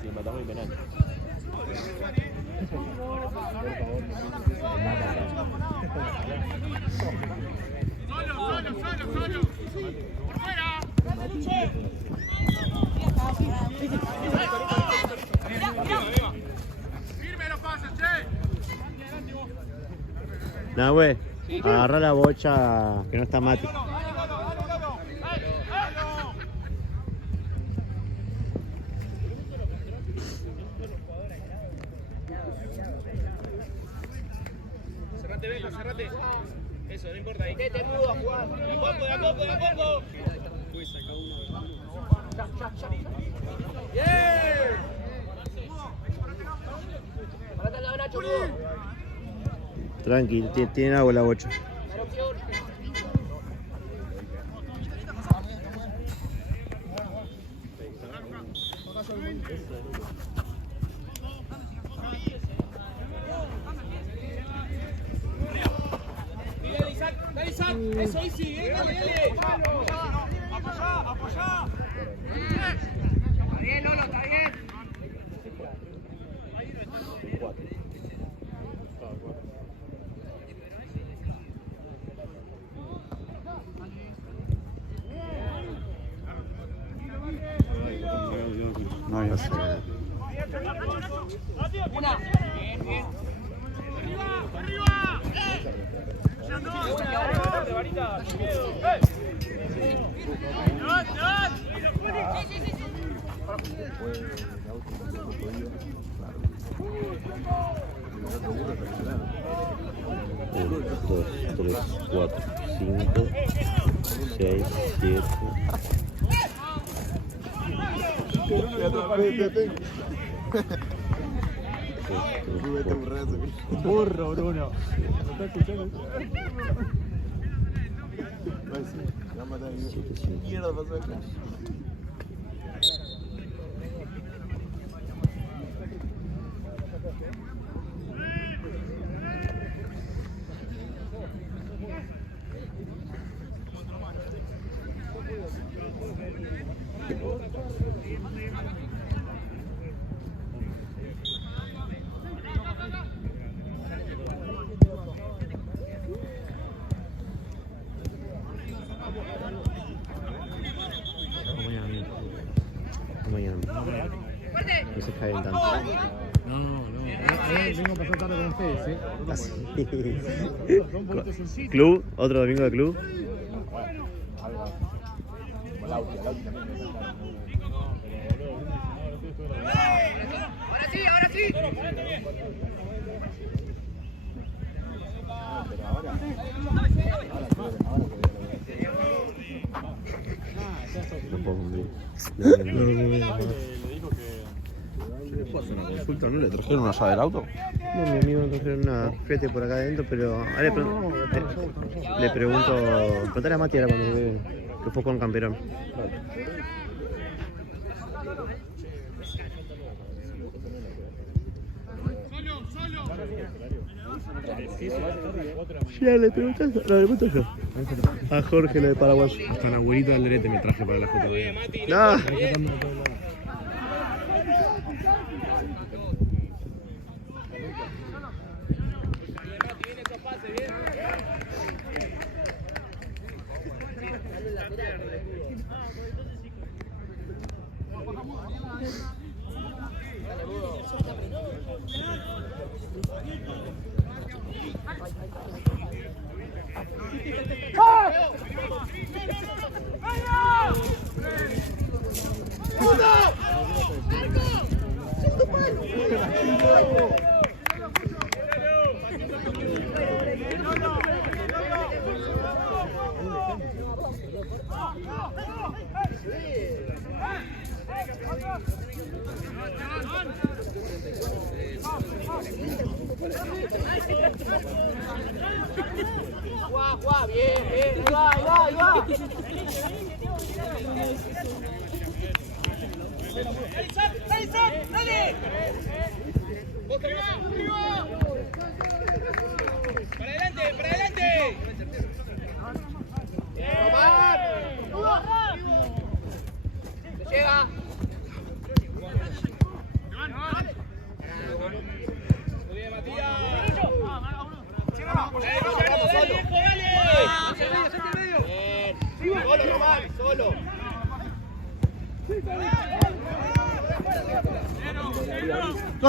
Si empatamos en penal. Solo. ¡Fuera! ¡Firme los pases, che! Nahue, agarra la bocha que no está Mati. Cerrate, Belo, cerrate. Eso, no importa. Ahí te mudo a jugar. De a poco. ¡Bien! Parate al lado, Nacho, Tranqui, tiene agua la bocha. Dale, Isaac. Eso, ahí sí, dale. Apoyá. Está bien, Lolo, está bien. No, ya sé. Una. Bien. ¡Arriba! De varita, sin miedo. Uno, dos, tres, cuatro, 5, 6, 7. Burro, Bruno. ¿Me estás escuchando? ¿Qué mierda pasó acá? No se caen tanto. No. Vengo a pasar tarde con ustedes, ¿eh? ¿Club? ¿Otro domingo de club? Ahora sí. No puedo cumplir. ¿Le puedo hacer una consulta? ¿No le trajeron una llave del auto? No, mi amigo no trajeron nada. Fíjate por acá adentro, pero ahora le pregunto. Preguntale a Mati ahora cuando que fue con Camperón. Ya le preguntas, lo pregunto yo. A Jorge, lo de Paraguay. Hasta la abuelita del derete me traje para la foto. No. Juá, bien, ahí va. ¡Dale! ¡Arriba! ¡Para adelante! ¡Se llega!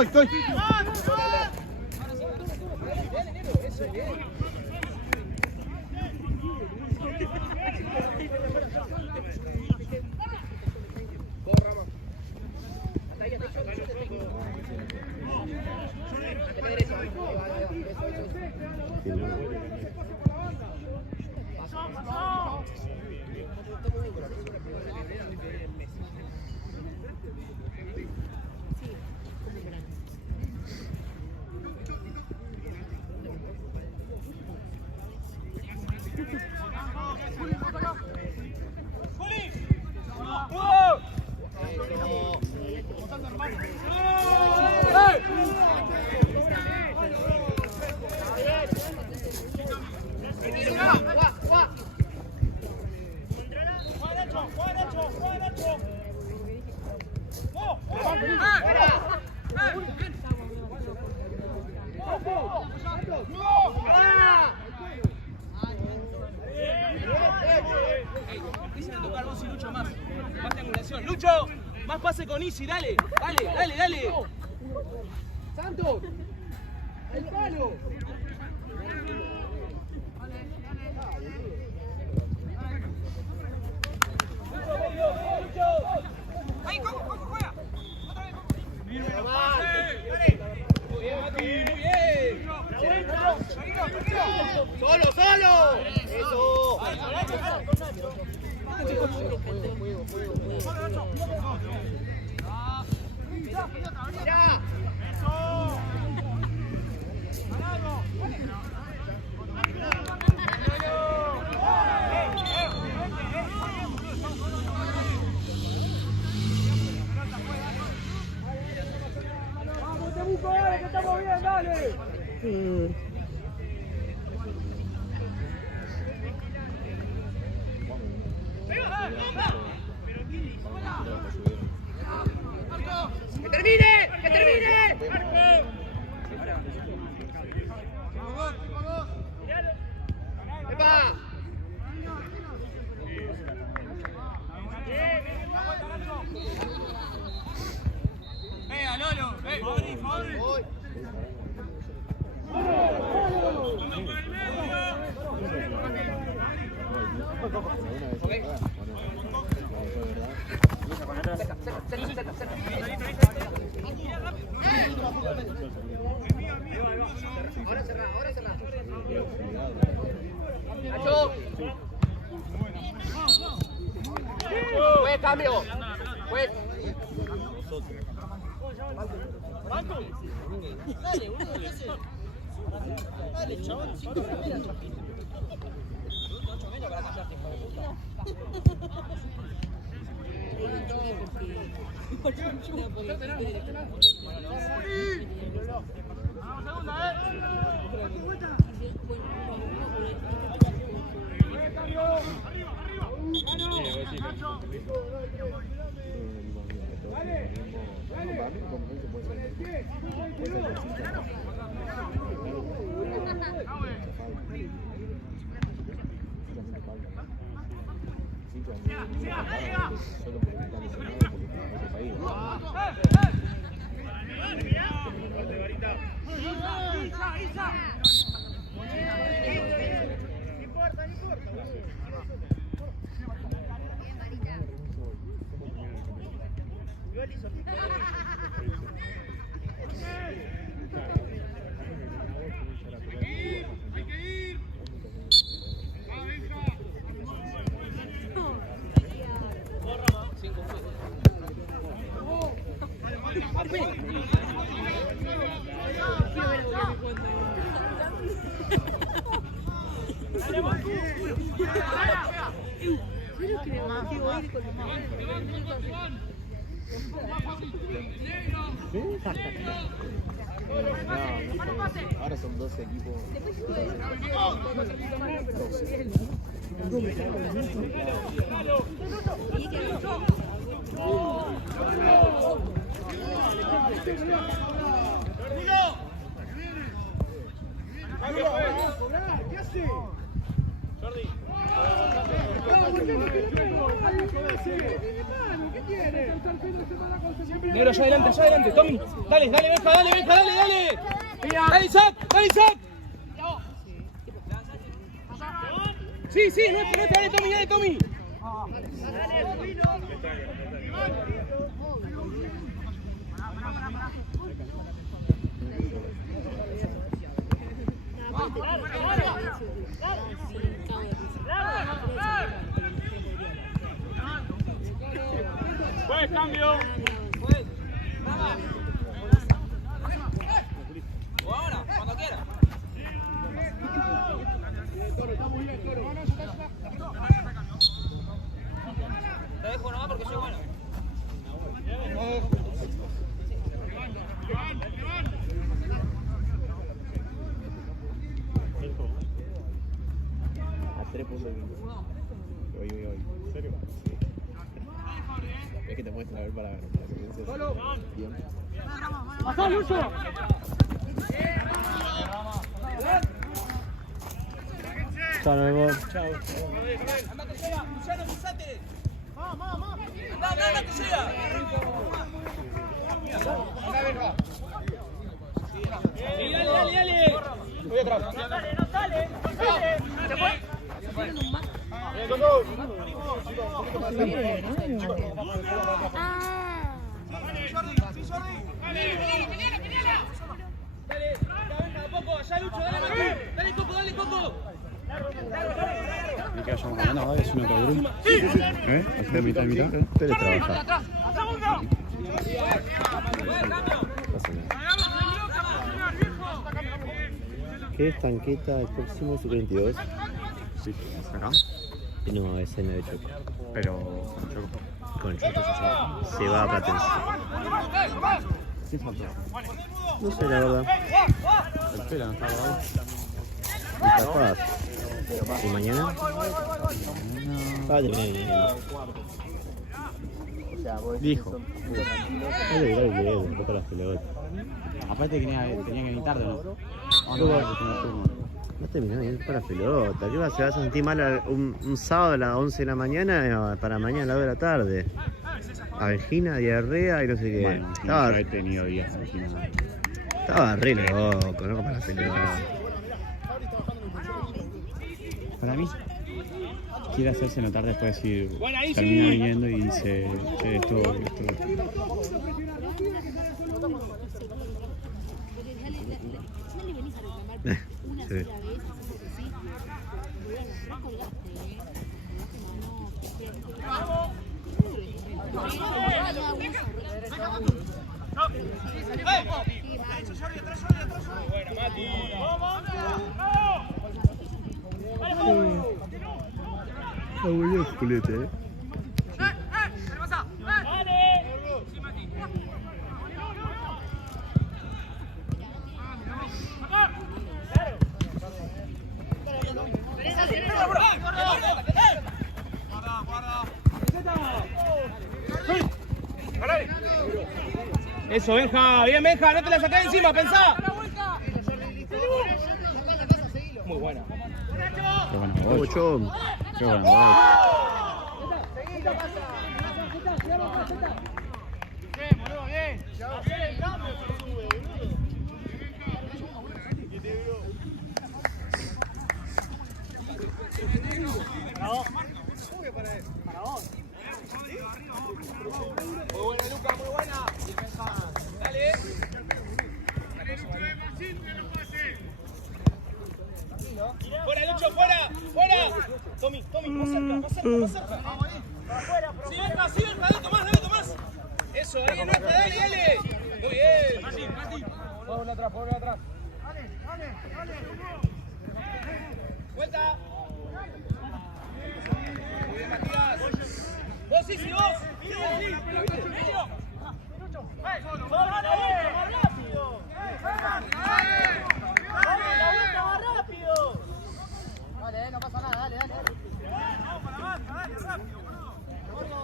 Estoy. Lucho, más pase con Isi, dale. Santos, el palo. Ahí, ¿cómo juega? Otra vez. Muy bien, Mati, muy bien. Solo. Eso. ¡Ya! ¡Vamos, te busco, dale, que estamos bien, dale! ¡Que termine! ¡Epa! ¡Venga, Lolo! ¡Voy! Ahora cerrá. Nacho. Buen cambio. Buen. Dale, boludo, ¿qué haces? Dale, chabón, 5 primeras trajiste. 8 menos para callarte, hijo de puta. Ahora son 12 equipos. Jordi. Negro, allá adelante, Tommy. Dale, Benja, dale. Dale, Isaac. Sí, no es, dale, Tommy. Buen cambio. O ahora, cuando quiera. Te dejo nomás porque soy bueno. A 3 puntos. Hoy. ¿En serio? Sí. Es que te muestra a ver para ver. Bien. ¡Pasá, Lucho! Chao, luego. Anda que llega, Luciano, cruzate. Anda que llega. Dale. Voy atrás. No sale. Se fue. Dale, Coco, allá Lucho, dale Coco. ¿Y qué vayamos ganando? ¿Es una otra grupo? ¿Eh? ¿Es mitad y mitad? Teletrabaja. ¿Qué es Tanqueta el próximo sub-22? Sí, ¿es acá? No, es en el Choco. Pero con Choco. Con el Choco se va a Platense. ¿Qué falta? No sé, la verdad. El Pela no estaba ahí. ¿Está jugado? ¿Y mañana? Va a terminar viniendo. Dijo. Dale, un poco las pelotas. Aparte tenía que venir tarde, ¿no? ¿O no? Va a terminar bien para pelota. ¿Qué va? ¿Se va a sentir mal un sábado a las 11 de la mañana para mañana a las 2 de la tarde? Angina, diarrea y no sé qué. Bueno, Estaba, yo he tenido días encima. estaba re loco, ¿no? Para la pelota. Para mí, quiere hacerse notar después de decir, Bueno, ahí termina sí. viniendo y dice, che, esto. Sí. Bueno, Mati. Está muy bien, culete, ¿eh? Eso, Benja, bien Benja, no te la sacás encima, pensá. Muy buena. Qué bueno, Ocho. Qué bueno, Muy buena, Luca, muy buena. Dale. Fuera, Lucho, fuera. Tommy, más cerca. Sí, Benja, dale, Tomás. Eso, ahí en otra, dale. Muy bien. Mati. Ponlo atrás. Dale. Vuelta. Muy bien, Matías. Vos sí, vos. Sí. ¡Más rápido! Dale, no pasa nada, dale. Vamos para la banda, dale, rápido, gordo.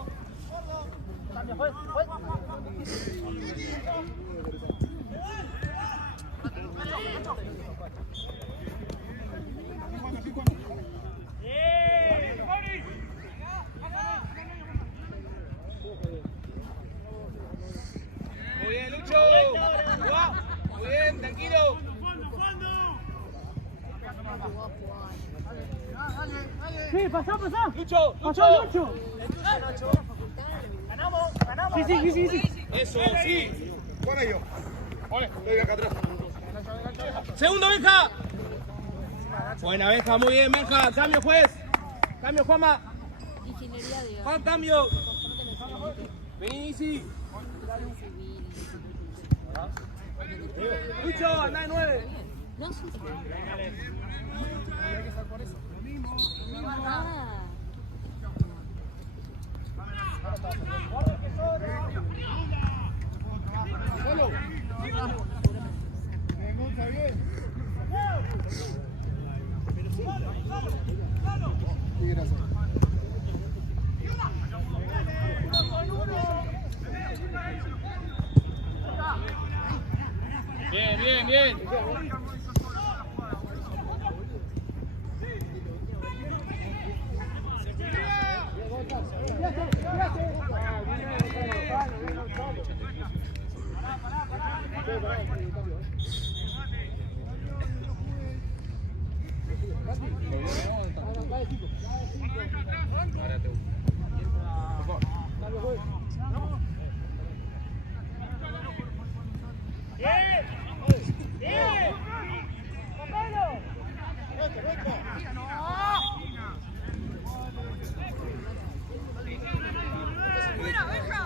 Cambio, fue. Sí, pasá. Lucho, Pasá, Lucho. ganamos. Sí. Eso, sí. Con ello. Ole, estoy acá atrás. Segundo, Benja. Buena, Benja, muy bien, Benja. Cambio, juez. Cambio, Juanma. Ingeniería de Juan, cambio. Vení, sí. Lucho, anda de 9. No, sí. Ah. Bien.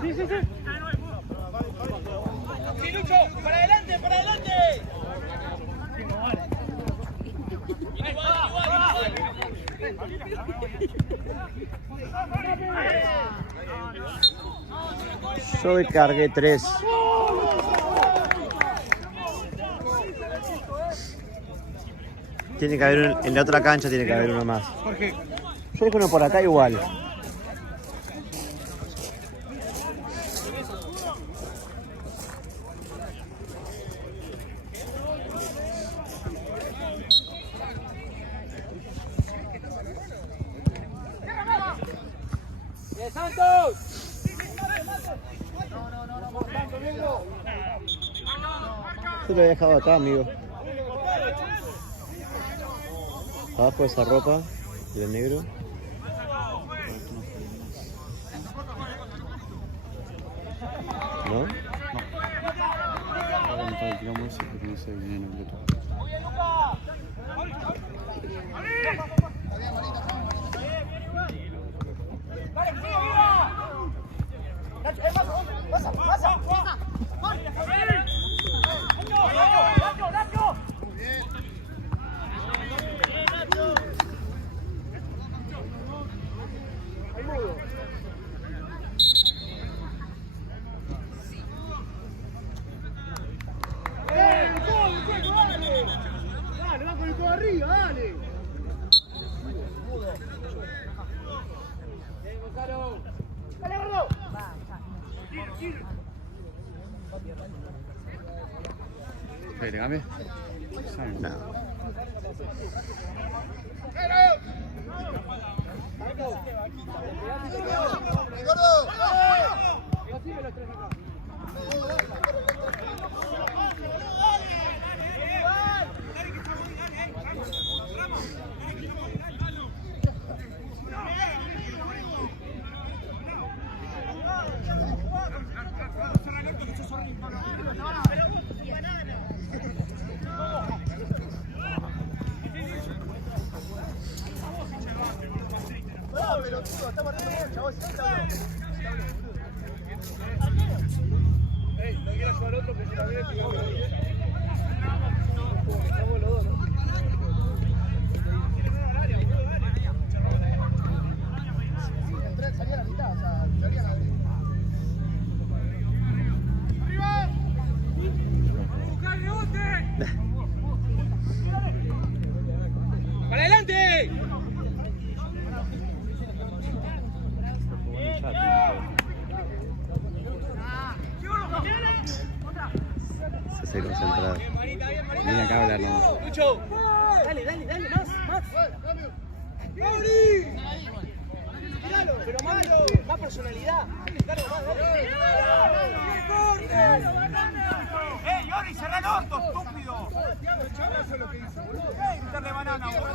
Sí. Sí, Lucho, para adelante. Yo descargué 3. Tiene que haber en la otra cancha tiene que haber uno más. Yo dejo uno por acá igual. ¡Santos! Yo lo he dejado acá, amigo. Abajo de esa ropa de negro. ¿No? Ahora me está tirando ese porque no sé bien el otro. Dale, va con el codo arriba, dale. Dale, gordo. ¿Te cambie? No. No quiero ayudar al otro, pero yo también estoy salía a la mitad, o sea, teoría la derecha. ¡Para adelante! Se concentrado. Viene acá a hablar, ¿no? Lucho. Dale, más. Pero más personalidad. ¡Ey, Yori, cerrá el orto, estúpido! ¡Interle banana, boludo!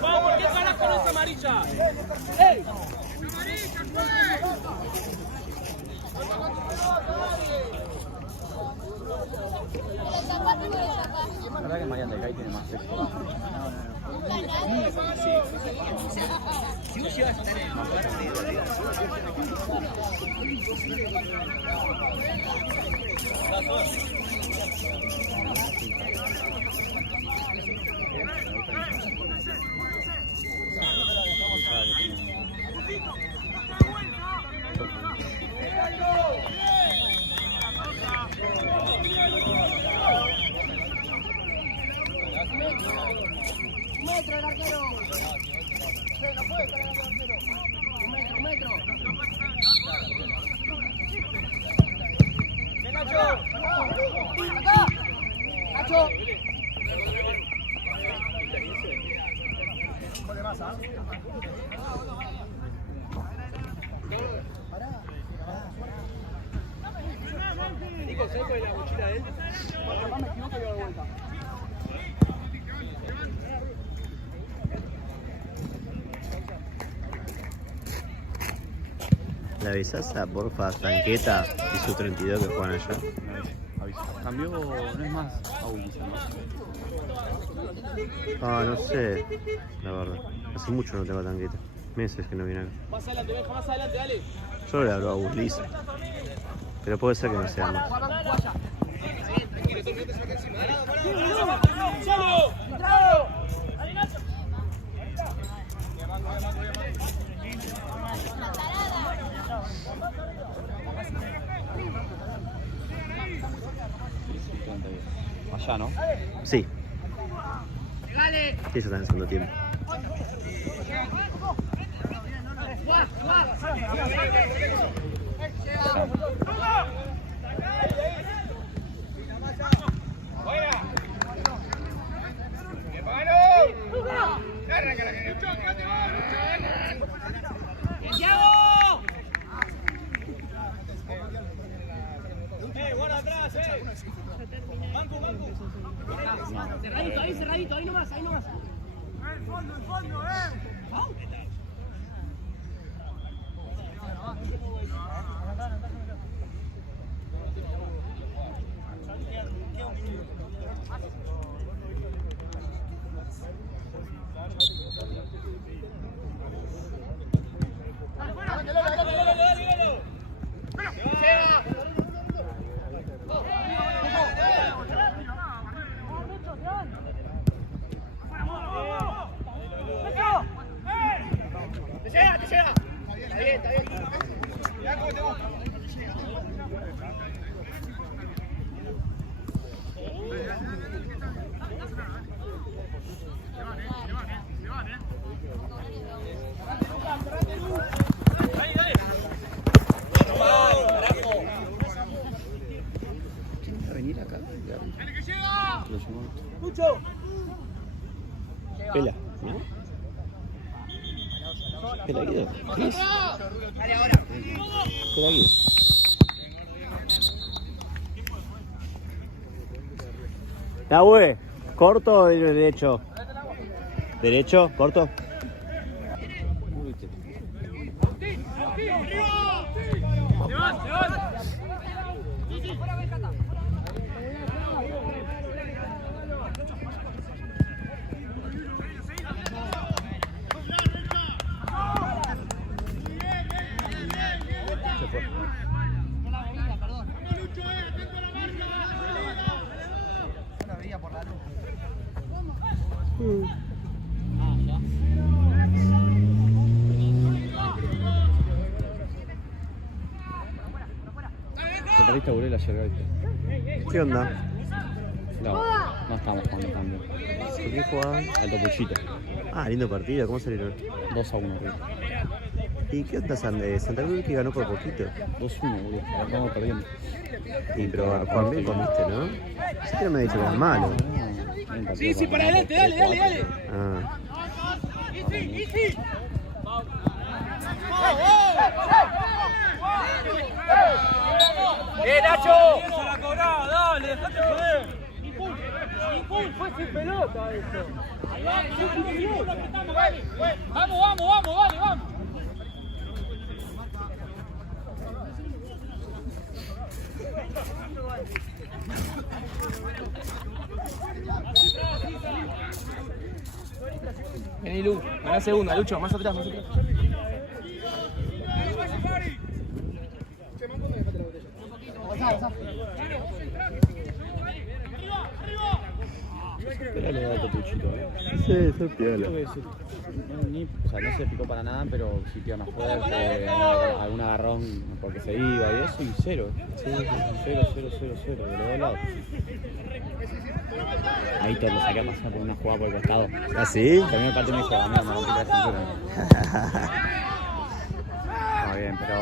Vamos, ¿qué ganas con esa amarilla? La verdad que Marian de Cay tiene más sexo. Un metro el arquero. Sí, no puede estar el arquero. Un metro. ¡Ven, Nacho! ¡Acá! ¡Nacho! Nico, ¿sabes cuál es la mochila de él? Capaz me equivoco y doy vuelta. ¿Le avisás a porfa Tanqueta y su 32 que juegan allá? Avisa. Cambió, no es más Aguisa, ¿no? Ah, no sé, la verdad. Hace mucho no tengo a Tanqueta. Meses que no viene acá. Más adelante, Benja, más adelante, dale. Yo le hablo a Buslis. Pero puede ser que no sea más. ¡Solo! Allá, ¿no? Sí. Sí, eso está en segundo tiempo. ¡Guarda atrás, ¡Manco, manco! Cerradito, ahí nomás. El fondo, ¿Quién va a venir acá? Lo llamó. ¡Mucho! Pela, ¿no? Pela Guido. ¿Qué es? Dale ahora. Pela Guido. Nahue, ¿corto o derecho? ¿Derecho? ¿Corto? Una veía por la luz. Te perdiste a Burela ayer, ¿viste? ¿Qué onda? No, no estamos jugando tan bien. ¿Por qué jugaban? Al Topuchito. Ah, lindo partido, ¿cómo salieron? 2-1, boludo. ¿Y qué onda Santa Cruz que ganó por poquito? 2-1, boludo. Ahora estamos perdiendo. Y pero Juan bien comiste, ¿no? Sí que no me ha dicho que era malo. Sí, sí, para adelante, dale, dale, dale. Ah, Nacho! la cobrada, dale, dejate joder. Fue sin pelota esto. Vamos, vamos, vamos, vale, vamos. Vení, Lu, ganá segunda, Lucho, más atrás, más atrás. Pero le da al Topuchito, sí, soy piola. O sea, no se picó para nada, pero sí que más fuerte, algún agarrón porque se iba y eso, y cero. Sí, 0, de los dos lados. Ahí te lo saqué a pasar por una jugada por el costado. ¿Ah, sí? Terminó el partido y me dijo, amigo, me rompí la cintura. Está bien, pero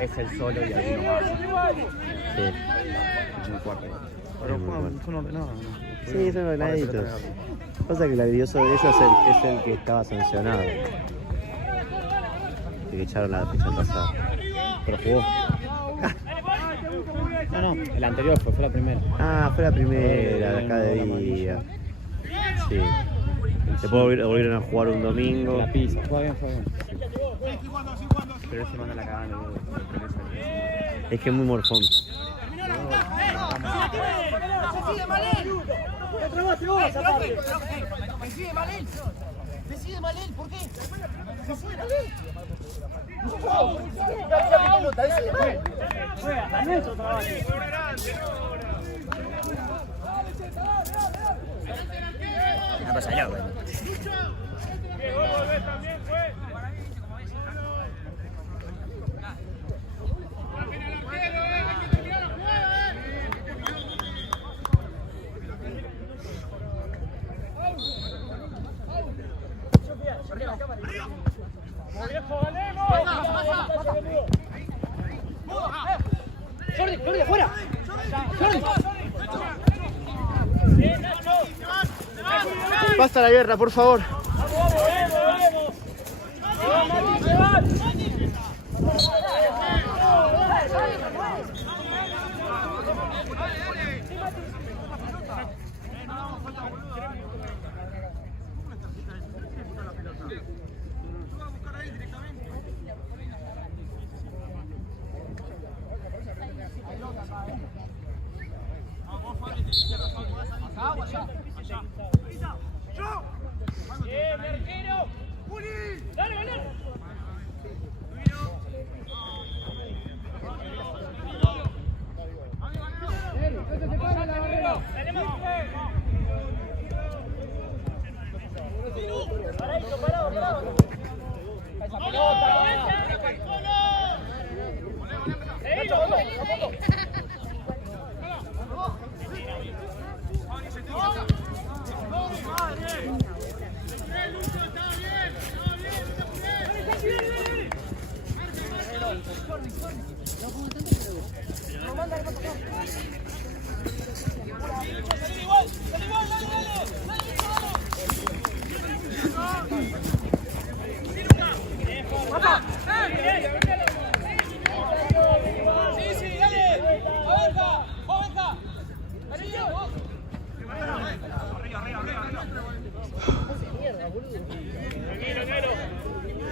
es el solo y alguno más. Sí. Es muy fuerte. Pero son ordenados, ¿no? Sí, son ordenaditos. Pasa que el habilidoso de ellos es el que estaba sancionado. Que echaron la fecha pasada. Pero jugó. No, el anterior fue la primera. Ah, fue la primera de acá de día. Sí. Después volvieron a jugar un domingo. La pizza, juega bien. Pero él se manda la cagada. Es que es muy morfón. Decide mal él. Decide mal él, ¿por qué? Decide mal él. Decide mal. No pasa nada, güey. Jordi, afuera. Jordi. Basta la guerra, por favor.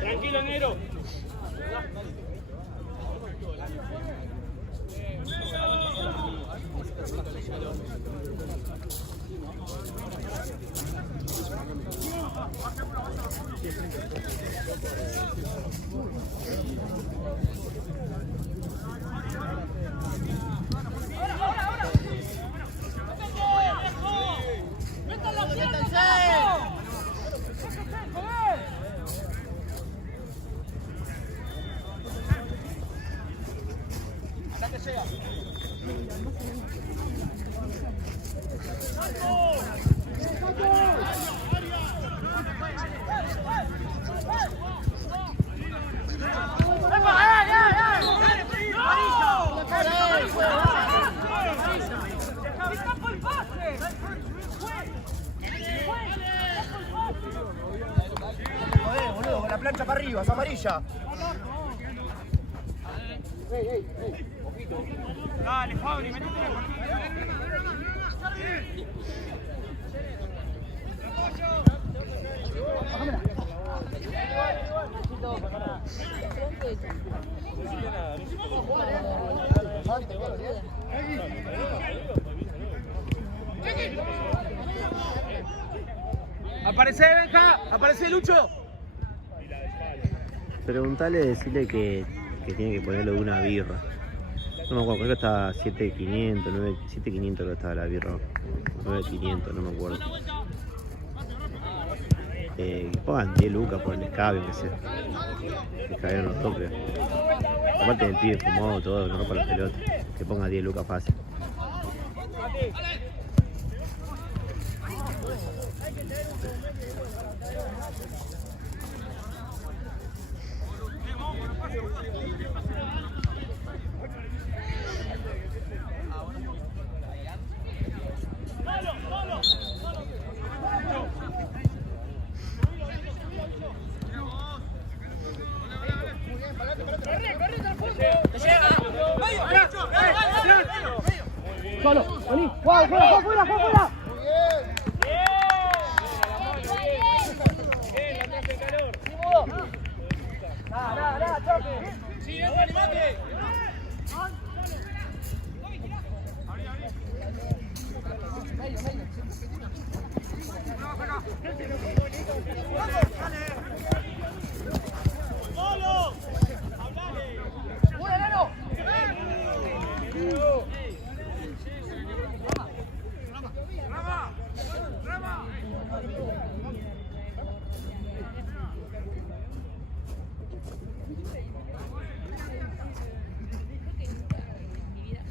Tranquilo, Nero. sea. Joder, boludo, con la plancha para arriba, es amarilla. Dale, Fabri, metete en el ¡Aparece, Benja! ¡Aparece, Lucho! Preguntale, decirle que tiene que ponerlo de una birra. No me acuerdo, creo que estaba 7.500, 7.500 creo que estaba la birra. 9.500, no me acuerdo. Pongan 10 lucas por el escabe, que sea. El escabe no toque. Aparte del pibe fumado, todo, no rompa la pelota. Que ponga 10 lucas fácil. Solo, vení, juega, fuera, fuera, fuera.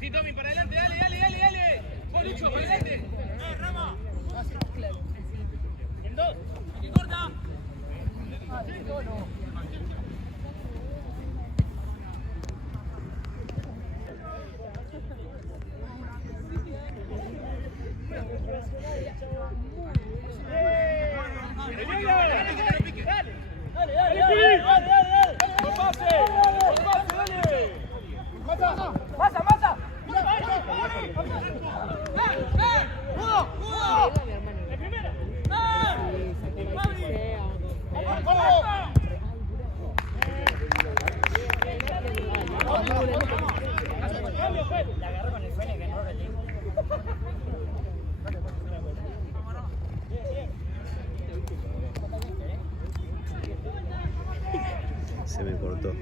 Sí, Tommy, para adelante, dale, dale, dale, dale. Vos, Lucho, para adelante. Rama. En dos. Y corta. ¡Masa, masa! La agarró con el pene que no lo tengo. Se me cortó.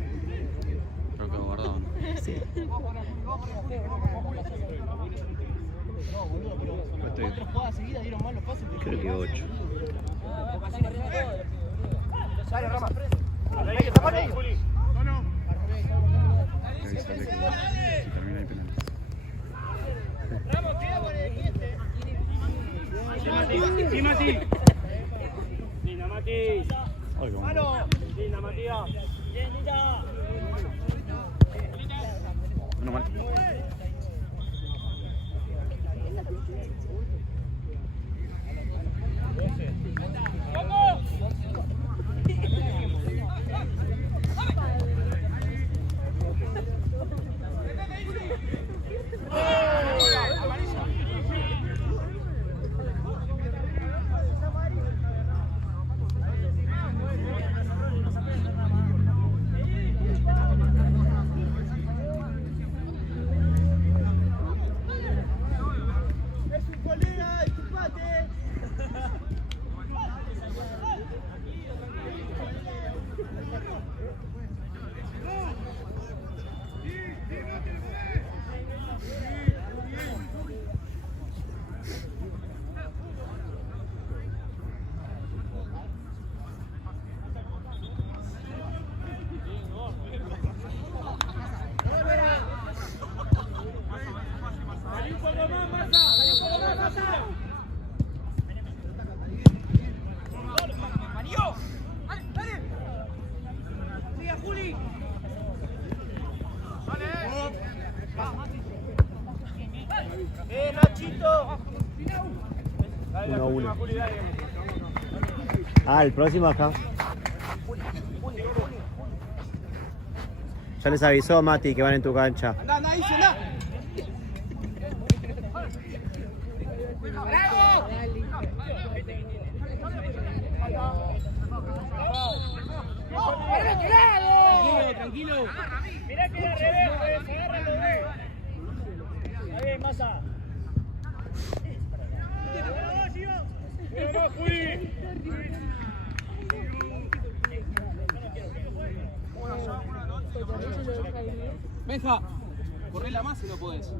Creo que guardado, ¿no? Sí. Cuatro jugadas seguidas dieron mal los pases. Creo que 8. Dale, Rama. Medio, tapá medio. Avísale que si termina ahí penal. Ramos, queda con el 15. Sí, Mati. Linda, Mati. Ay, cómo. Mano. Linda, Matías. Bien, Lita. Menos mal. Nachito. 1-1. Ah, el próximo acá. Ya les avisó Mati que van en tu cancha. Anda, dice, anda. Tranquilo. Mirá que era al revés, agárralo. Está bien, Massa. Benja, correla más si no podés.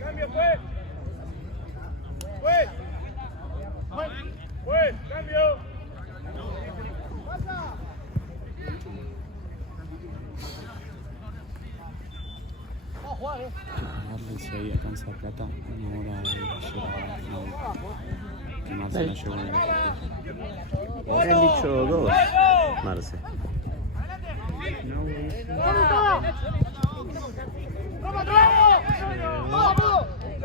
Cambio, pues. Cambio. Darle si ahí alcanza plata, una hora de llegar. Que Marce no llegó en el partido. Me han dicho 2, Marce.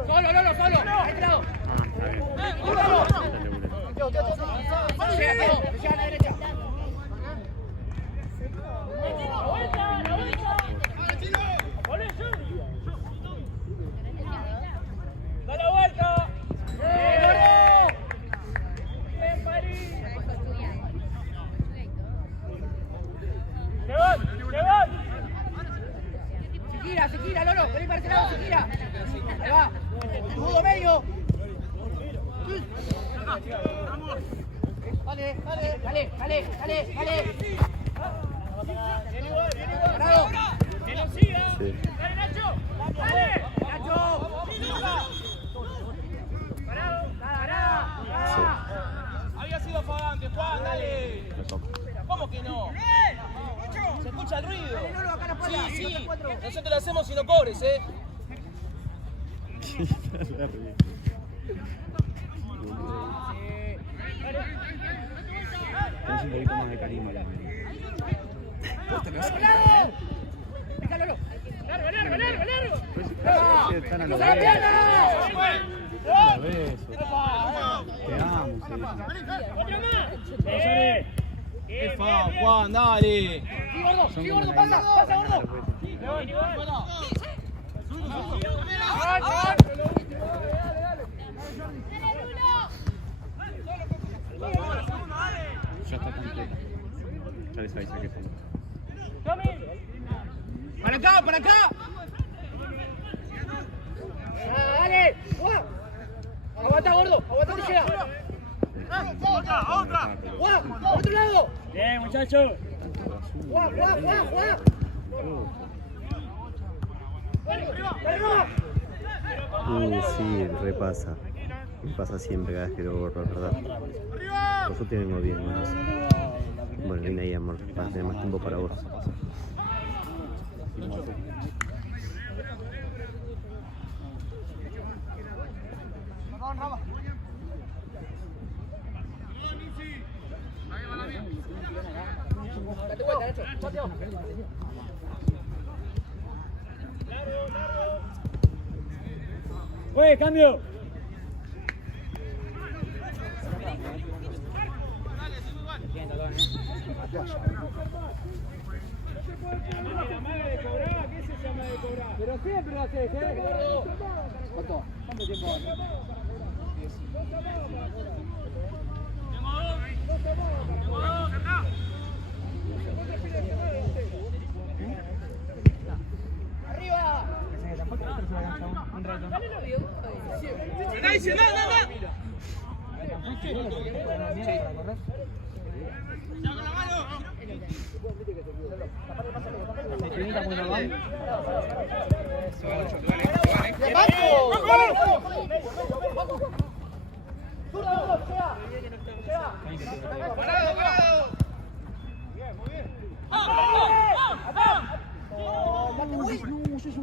Solo, Lolo, solo. Ahí tirado. Llega a la derecha. ¡Da la vuelta! Se gira, Lolo. Vení para este lado, se gira. Ahí va. Escudo medio. Dale. Parado. ¡Que lo siga! Sí. ¡Dale, Nacho! ¡Dale! ¡Nacho! ¡Parado! Sí. Había sido Fagante, Juan, dale. Me toca. ¿Cómo que no? Se escucha el ruido. Sí. Nosotros lo hacemos si no cobres, Tenés un poquito más de cariño la Déjalo. ¡Largo! Están a los besos. Te amo, sí. ¡Otra más! ¡Qué Juan, dale! Sí, gordo, pasa, gordo. Ya está completa. Ya les avisé que fue. ¡Para acá! Dale. Aguanta, gordo. Aguanta, te llega. ¡Otra! ¡Otro lado! Bien, muchachos. ¡Juá! Sí, repasa. Me pasa siempre cada vez que lo borro, ¿verdad? Por suerte vengo bien, ¿no? Bueno, vine ahí, amor. Vas a tener más tiempo para vos. Date vuelta, Nacho. Pateo. Cambio. Pero siempre lo haces, ¿Cuánto tiempo? ¡Arriba!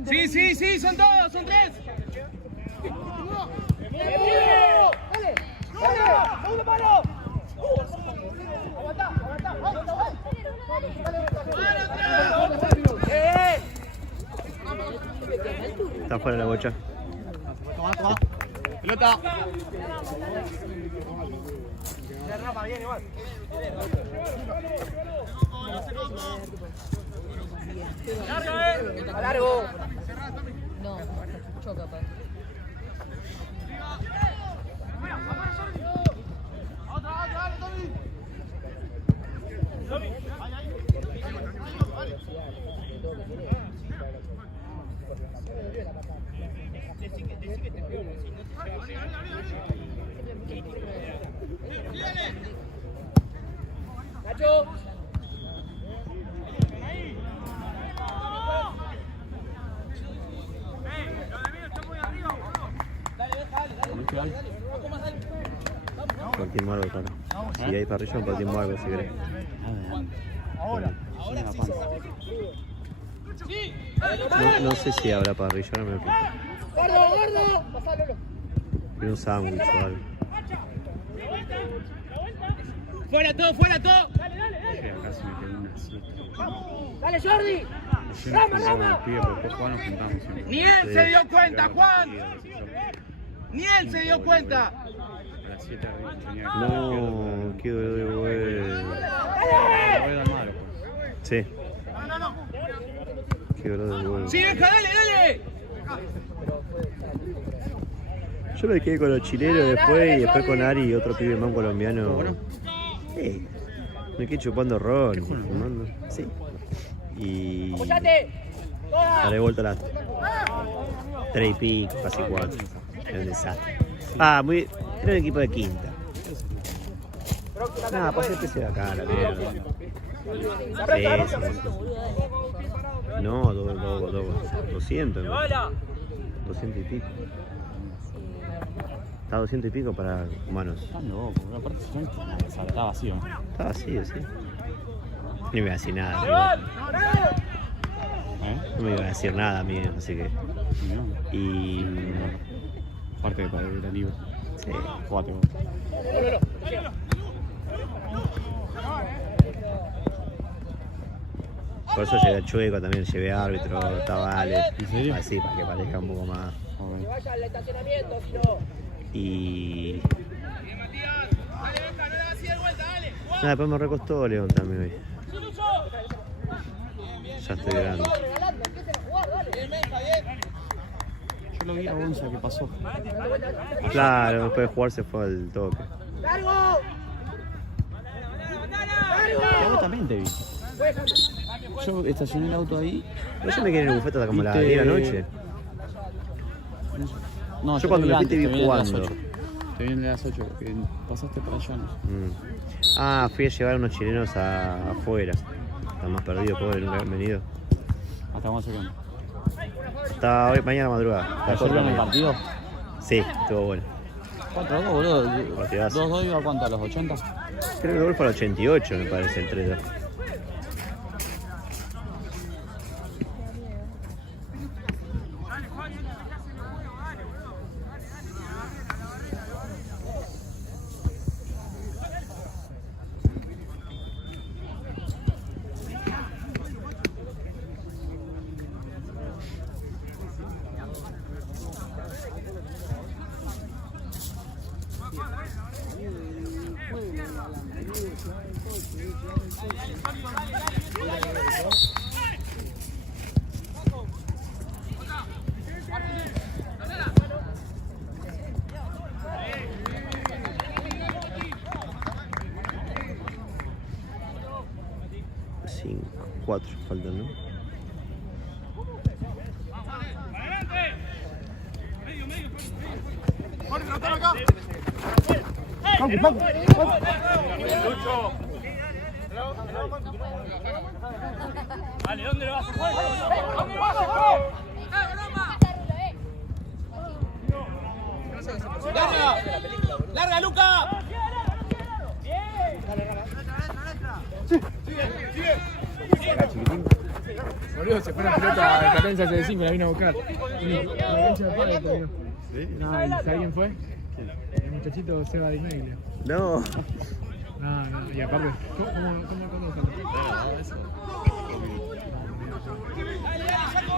Sí, son todos, son 3. ¡Dale! ¡Segundo palo! fuera la bocha. Pelota. Largo. No, choca, pa. Nacho. Partimos algo, claro. Si hay parrillón, partimos algo si querés. No sé si habrá parrillón, no me preocupa. Gordo. Quiero un sándwich o algo. Fuera todo, fuera todo. Acá se me quedó una siesta. Dale, Jordi. Rama. Después Juan nos juntamos siempre. Ni él se dio cuenta, Juan. Ni él se dio cuenta. A las 7 tenía que No, qué dolor de huevo. Rueda malo. Sí. Qué dolor de huevo. Sí, deja, dale. Yo me quedé con los chilenos después y después con Ari y otro pibe más colombiano. Sí. Me quedé chupando ron, fumando. Sí. Y daré de vuelta a las 3 y pico, casi 4. Era un desastre. Era un equipo de quinta. Nada, pasé el PC de acá, la mierda. Sí. No, 200. ¿no? 200 y pico. Está 200 y pico para humanos. Están locos, aparte está vacío. Está vacío, sí. No me iba a decir nada. No me iba a decir nada a mí, así que. Y. Aparte para ir a libre. Sí. 4. Por eso llegué a Chueco, también llevé árbitro, Tabales. ¿En serio? Así, para que parezca un poco más. Que vaya al estacionamiento, si no. Y. Nada, después me recostó León también hoy. Ya estoy grande. Yo lo vi a Gonza que pasó. Claro, después de jugar se fue al toque. ¡Largo! Y vos también te vi. Yo estacioné el auto ahí. Pero yo me quedé en el bufete hasta como las 10 de la noche. No, Yo cuando me fui te vi vi jugando. Te vi en las 8, que pasaste para allá. No sé. Ah, fui a llevar a unos chilenos afuera. Están más perdidos, pobre, nunca habían venido. Hasta vamos a sacar. Hasta hoy, mañana madrugada. ¿Ayer vieron el partido? Sí, estuvo bueno. 4-2, boludo. Partidazo. 2-2 iba a cuánto, a los 80. Creo que el gol fue al 88, me parece, el 3-2. Cuatro faltan, ¿no? Vale, ¿dónde lo vas a jugar? ¡Larga! ¡Larga, Luca! Boludo, se fue la pelota de Catenza hace 5, la vino a buscar. La cancha de palo terminó. No, ¿y sabes quién fue? El muchachito Seba de Ismail. No. No, y aparte, ¿cómo conocen?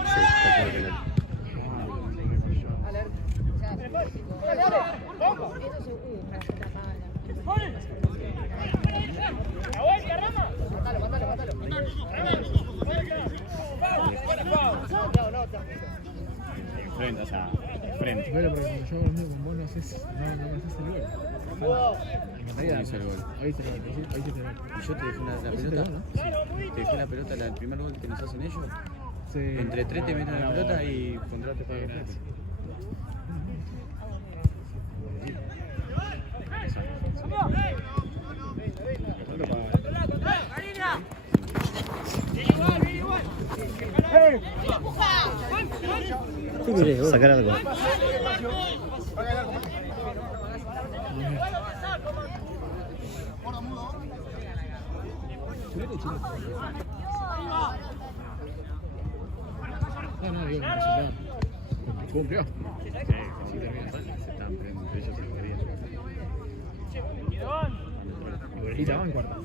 Sí, está claro que no. Eso seguro, una puta mala. ¡La vuelta, Rama! Mátalo. Frente, o sea, frente. Bueno, pero cuando yo hago lo mismo con vos no haces el gol. Me encantaría. Hice el gol. Ahí está el gol. Ahí está el gol. Y yo te dejé la Ese pelota. te gol, Te dejé la pelota, el primer gol que nos hacen ellos. Sí. Entre tres te meten la pelota y contraste para el Gracias. ¿Qué querés vos? Sacar algo. No, digo, no resultado. Cumplió. Sí, termina fácil, se están peleando entre ellos y lo querían. Y te van cuarta.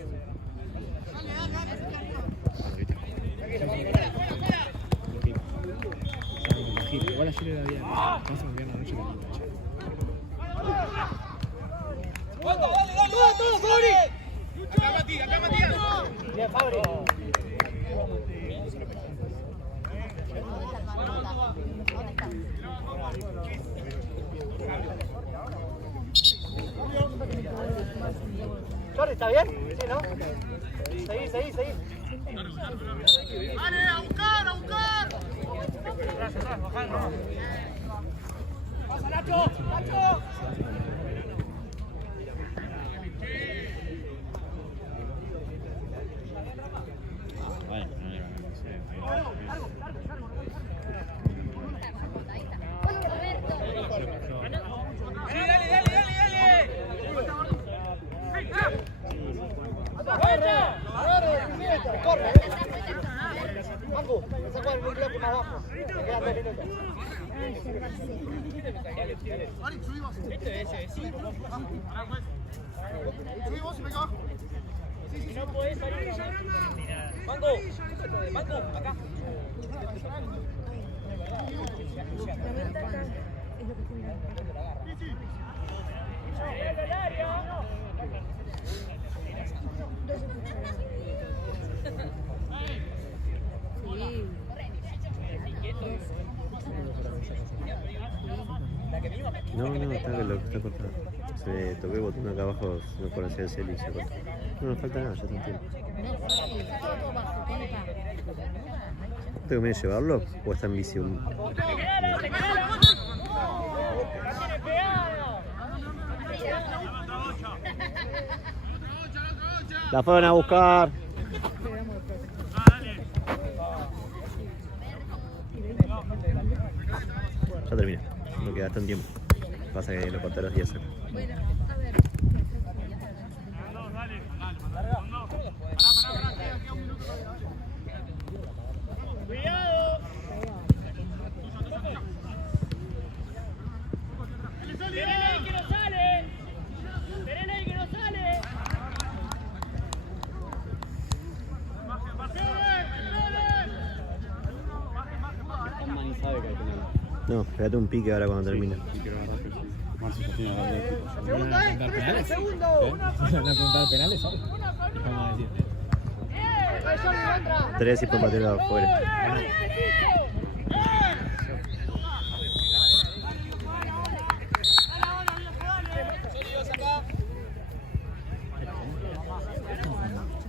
Igual ayer era día. Vamos a cambiar la noche con la noche. ¡Todo, Fabri! Acá, Matías. Bien, Fabri. Jordi, ¿está bien? Sí, ¿no? Seguí. ¡Dale, a buscar! ¡Pasa, Nacho! Bueno, no le van a hacer. Sí, dale. Corre. Mangu, esa cuadra en un bloque más abajo. Me quedan 2 minutos. Subimos y venga abajo. No podés salir. Mangu, acá. La vuelta acá es lo que estoy mirando. ¡El área! No, está cortado. Se me toqué el botón acá abajo, no conocía el cel y se cortó. No nos falta nada, ya te entiendo. Está todo bajo, pone acá. ¿Tengo que llevarlo o está en bici? La fueron a buscar. Ya termina, no queda tan tiempo. Pasa que lo corté los días acá. Bueno, a ver. ¡Cuidado! ¡Tenen ahí que no sale! ¡Tenen ahí que no sale! Tan mani sabe que hay que no. No, pegate un pique ahora cuando termine. Sí, quiero agarrar, pero sí. Marcio ya tiene agarrar de equipo. Segundo, penales? segundo. ¿Van a preguntar penales ahora? Vamos a decir. 3 y después patearlo afuera.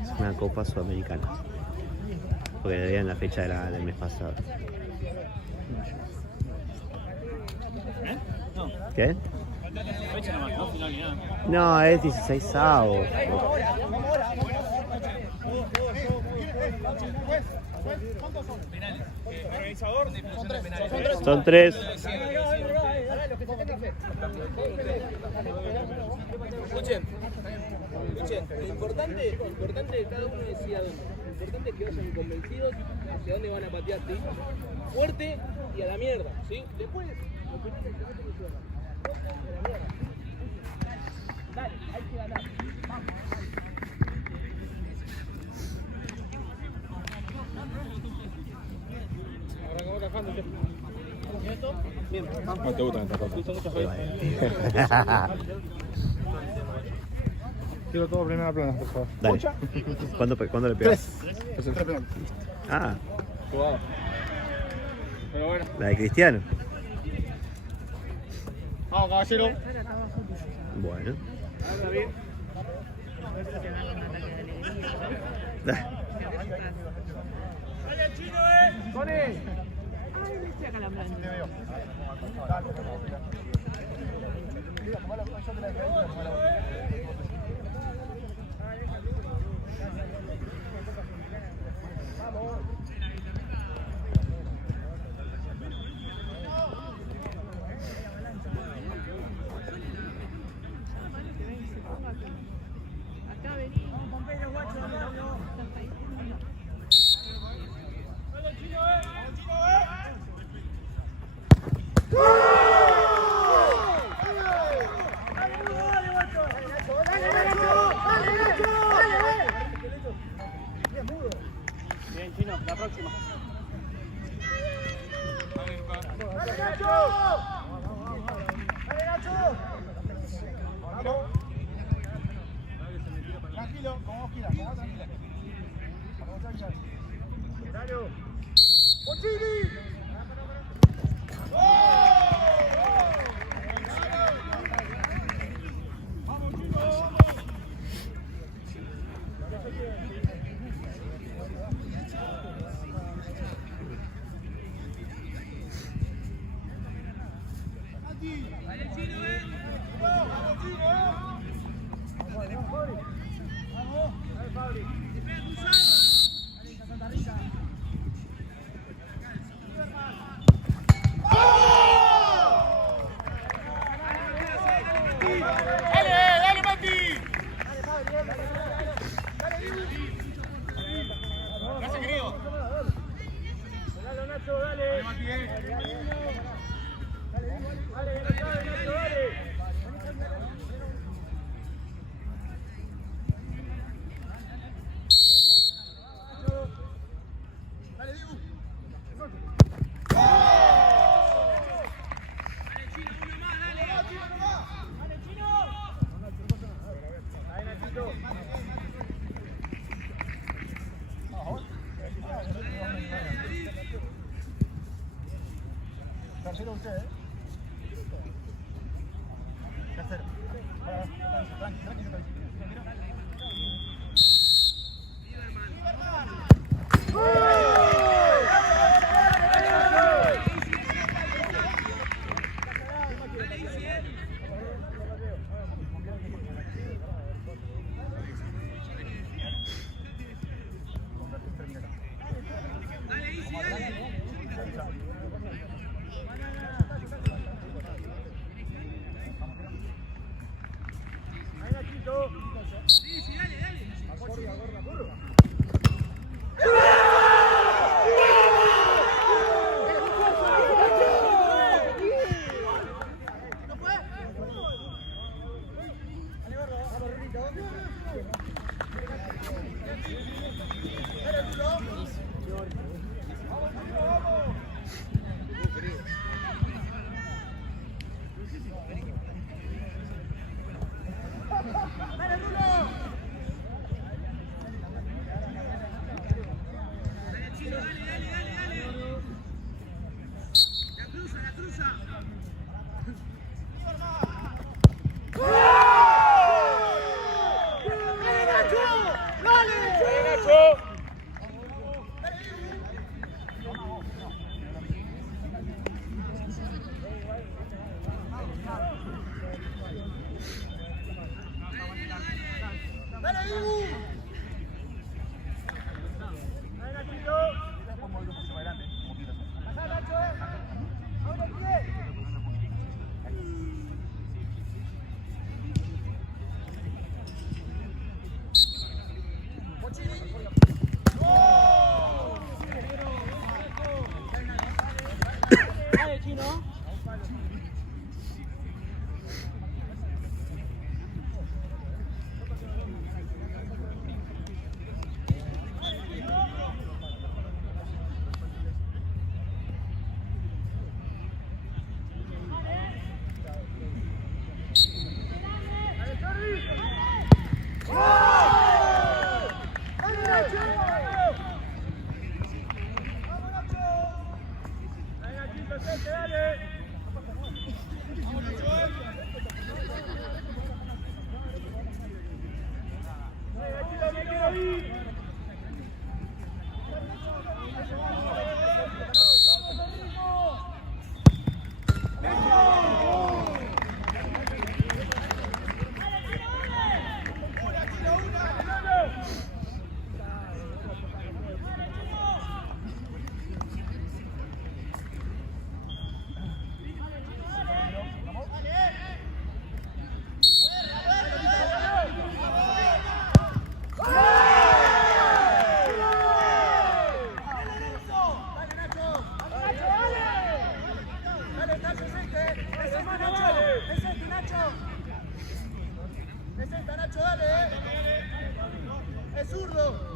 Es una Copa Sudamericana. Porque le dieron la fecha del mes pasado. ¿Qué? No, es 16avos. Son 3. Escuchen, lo importante de cada uno decía dónde. Lo importante es que vayan convencidos hacia dónde van a patear, ¿sí? Fuerte y a la mierda, ¿sí? Después, lo que tienen que hacer es fuerte y a la mierda. Dale, hay que ganar. Vamos. Arrancamos cajando. ¿Y esto? Bien. No te gustan estas cosas. Quiero todo primera plana, por favor. Dale. ¿Cuándo le pegas? 3 penales. Ah, Jugado. Pero bueno. la de Cristiano. Vamos, caballero. Bueno. Tercero usted, ¿eh? Tercero. Tranquilo. Nacho, dale, Es zurdo.